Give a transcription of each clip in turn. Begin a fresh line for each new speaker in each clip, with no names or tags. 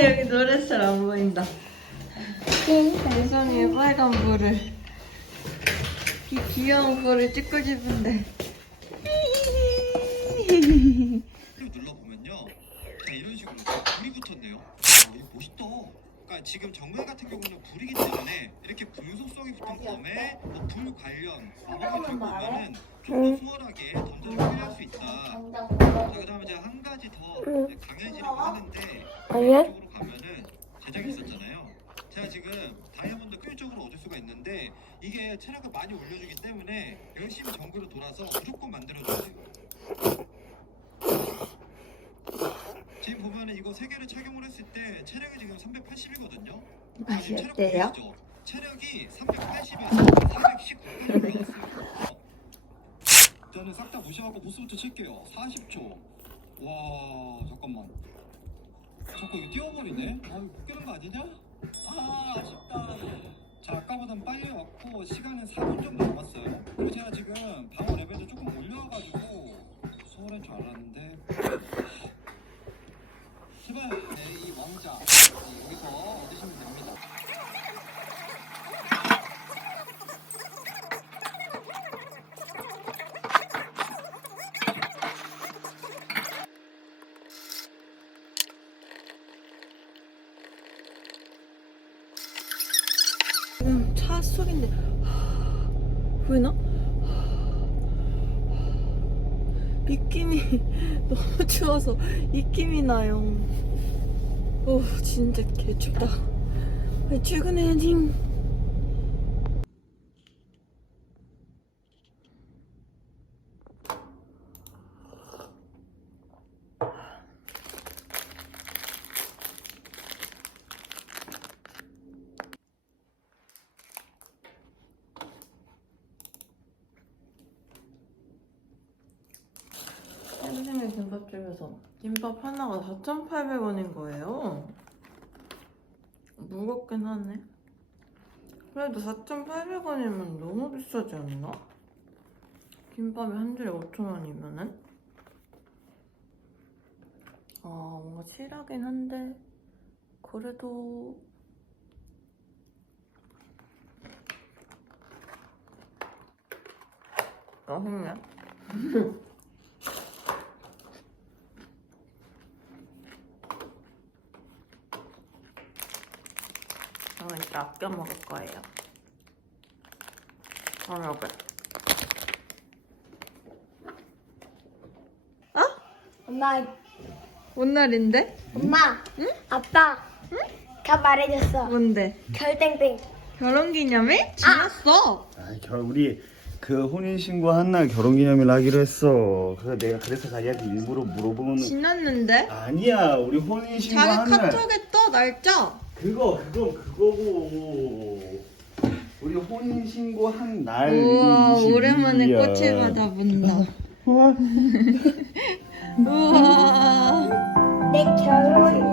여기 노래철 안 보인다. 예선이의 빨간 볼을 이 귀여운 볼을 찍고 싶은데.
눌러보면요. 자, 이런 식으로 불이 붙었네요. 아, 이거 멋있다. 그러니까 지금 정면 같은 경우는 불이기 때문에 이렇게 불속성이 붙은 검에 뭐불 관련 마법을 들고 오면은 좀더 수월하게 던져서 처리할 수 있다. 자, 그 다음에 제가 한 가지 더 이제 강해지려고 하는데
아니야?
이쪽으로 가면은 제작이 있었잖아요. 제가 지금 다이아몬드 효율적으로 얻을 수가 있는데 이게 체력을 많이 올려주기 때문에 열심히 정글을 돌아서 무조건 만들어줘야 돼요. 지금 보면은 이거 세 개를 착용을 했을 때 체력이 지금 380이거든요.
맛이 어때요?
체력이 380에서 419까지 올라왔어요. 저는 무시하고 보스부터 칠게요. 40초. 와 잠깐만. 자꾸 이거 띄워버리네. 아 이거 못 깨는 거 아니냐? 아 아쉽다. 자 아까보단 빨리 왔고 시간은 4분 정도 남았어요. 그리고 제가 지금 방어 레벨도 조금 올려가지고 수월할 줄 알았는데 제발 네, 이 왕자 네, 여기서 얻으시면 됩니다.
속인데 보이나? 입김이 너무 추워서 입김이 나요. 오 진짜 개춥다. 출근해야지. 선생님 김밥집에서 김밥 하나가 4,800원인 거예요. 무겁긴 하네. 그래도 4,800원이면 너무 비싸지 않나? 김밥이 한 줄에 5,000원이면은? 아, 뭔가 실하긴 한데, 그래도. 맛있네. 이제 아껴 먹을 거예요. 저녁에.
엄마,
뭔 날인데?
엄마,
응?
아빠, 응? 다 말해줬어.
뭔데?
결땡땡.
결혼 기념일? 지났어.
아, 결 우리 그 혼인 신고 한 날 결혼 기념일 하기로 했어. 그래서 내가 그래서 자기한테 일부러 물어보는.
지났는데?
아니야, 우리 혼인 신고
자기
한 날.
카톡에 떠 날짜.
그거 그건 그거고. 우리 혼인 신고 한 날.
우와
22
오랜만에. 꽃을 받아본다.
우와.
우와.
내 결혼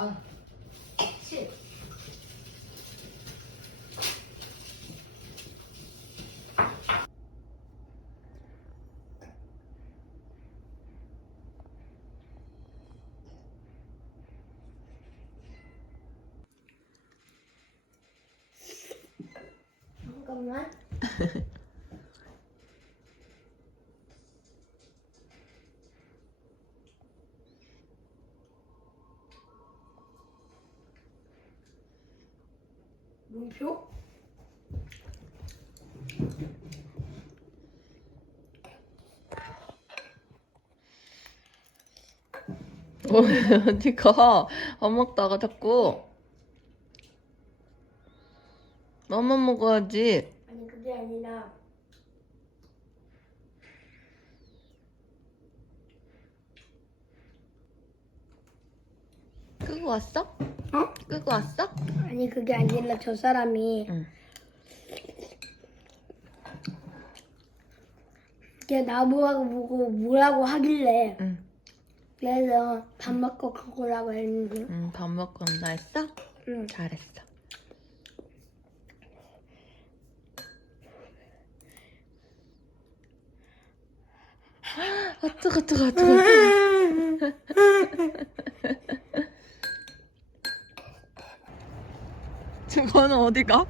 잠깐만. 물표?
어디 가? 안 먹다가 자꾸. 너만 먹어야지.
아니 그게 아니라
끄고 왔어?
어?
끄고 왔어?
아니 그게 아니라 저 사람이
응.
걔 나보고 보고 뭐라고 하길래
응.
그래서 밥 먹고 그거라고 했는데
응, 밥 먹고 온다 했어?
응.
잘했어. 아, 뜨거, 뜨거, 뜨거, 뜨거. 저거는 어디가?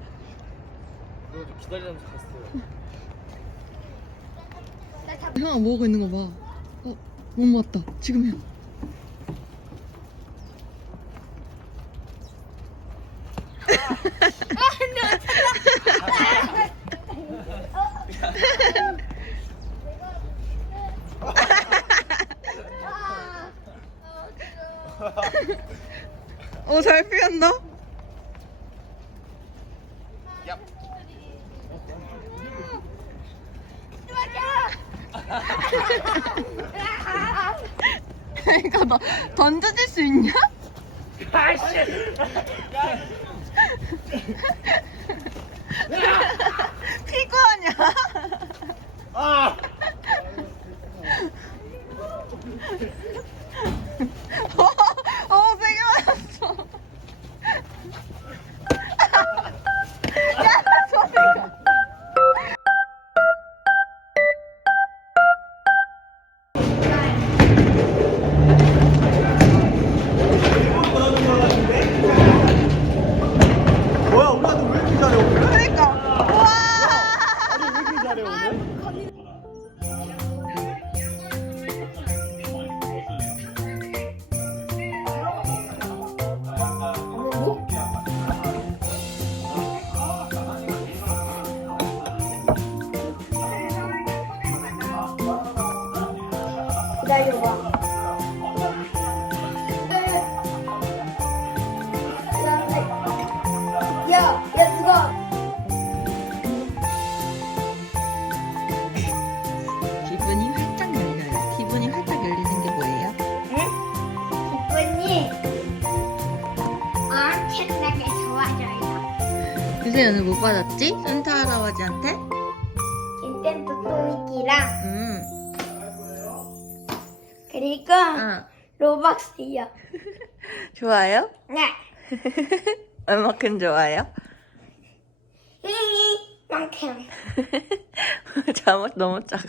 기다리면서 갔어요.
형아 뭐하고 있는 거 봐. 어, 못 맞다. 지금이야. 어, 잘 피한다? 그러니까 너 던져질 수 있냐? 피고 하냐?
아!
유세 오늘 뭐 받았지? 산타 할아버지한테?
닌텐도 소니기랑
음.
그리고
아.
로벅스요.
좋아요?
네.
얼마큼 좋아요?
만큼.
잠옷 너무 작아.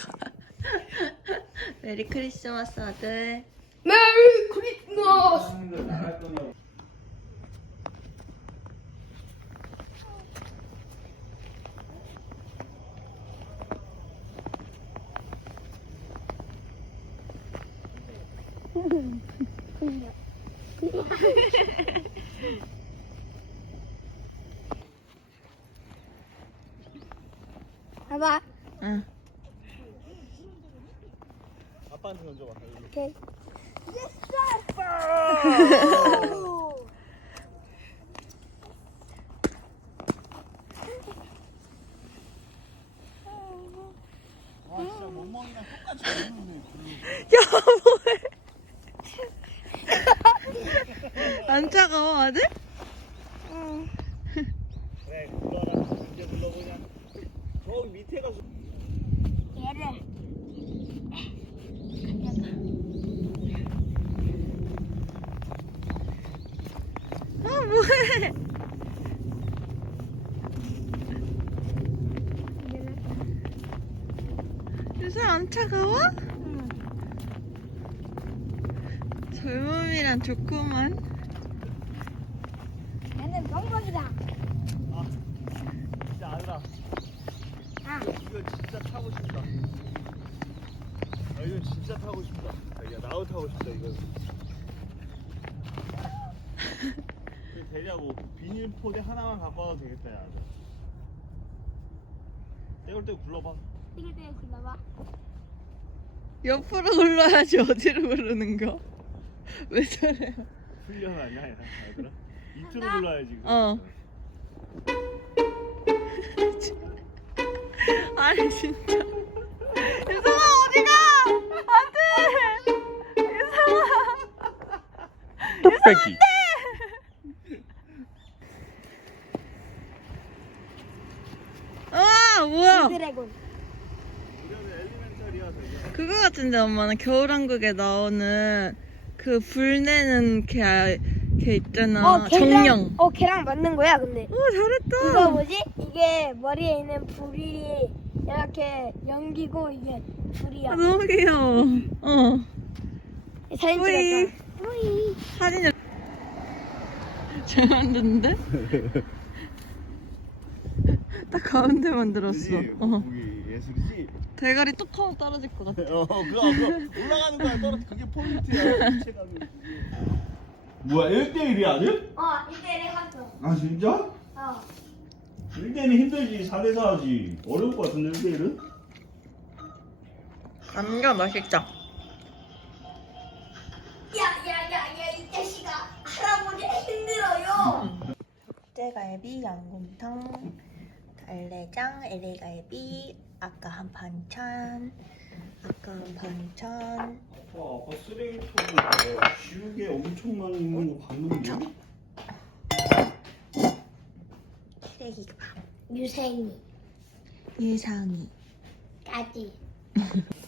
메리 크리스마스 아들.
메리 크리스마스. 봐봐.
응.
아빠한테 던져봐.
오케이.
야, 뭐해? 안 차가워, 아들?
그래, 불러라. 이제 불러보냐. 저기 밑에 가서.
얘를.
아, 뭐해? 요새 안 차가워? 젊음이란 좋구만.
얘는 멍멍이다.
아, 진짜 알아.
아.
이거 진짜 타고 싶다. 아, 이거 진짜 타고 싶다. 야, 나도 타고 싶다, 이거. 그 되냐고 비닐 포대 하나만 갖고 와도 되겠다, 야. 떼올 때 불러봐.
굴러봐.
옆으로 굴러야지 어디로 굴르는 거? 왜 저래요?
훈련 아니야, 야, 얘들아? 불러야지. 그거.
어. 아니 진짜 유성아 어디가? 안돼 유성아
뚝배기.
와 뭐야
드래곤.
우리는 엘리멘탈이야.
그거 같은데 엄마는 겨울왕국에 나오는 그 불 내는 걔, 아- 걔 있잖아 정령
어 걔랑 맞는 거야 근데.
오 잘했다
이거 뭐지? 이게 머리에 있는 불이 이렇게 연기고 이게 불이야.
아, 너무 귀여워 어
사진
뿌이.
찍었다. 뿌이.
사진을 잘 만드는데? 딱 가운데 만들었어
그지?
어.
거기 예술이지?
대가리 뚝 하면 떨어질 것 같아
어 그거 그거 올라가는 거야 떨어 그게 포인트야 입체감이 뭐야 1대1이 아니야?
어 이제 해봤어.
아 진짜?
어.
1대1이 힘들지 4대4 하지 어려울 것 같은데 1대1은?
감자 맛있다
야 야 야 야 이 자식아 할아버지 힘들어요.
흑돼갈비, 양곰탕, 달래장, LA갈비, 아까 한 반찬, 아까 한 반찬.
와 아빠 쓰레기통에 지우개 엄청 많이 있는 거 봤는데?
쓰레기가
유생이
유상이.
까지.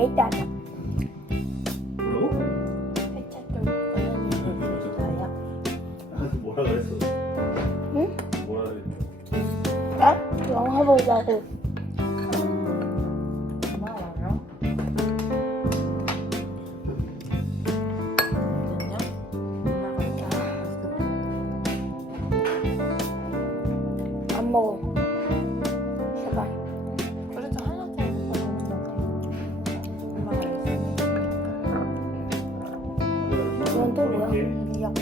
일단
뭐라고?
살짝 좀 꺼내주세요.
뭐라 그랬어?
응?
뭐라 그랬어?
나 영화 보자고. 뭐야?
미역,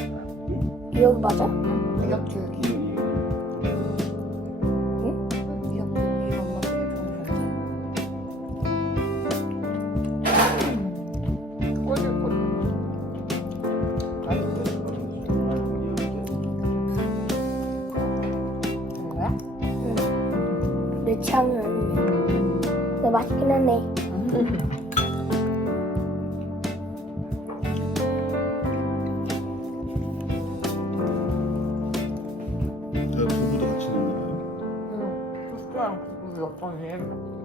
이거 맞아?
미역 줄기. 미역 줄기 엄마 되게 좋아하는데. 꼬들꼬들. 뭐야?
내 취향은 아니야. 근데 맛있긴 하네.
Yeah.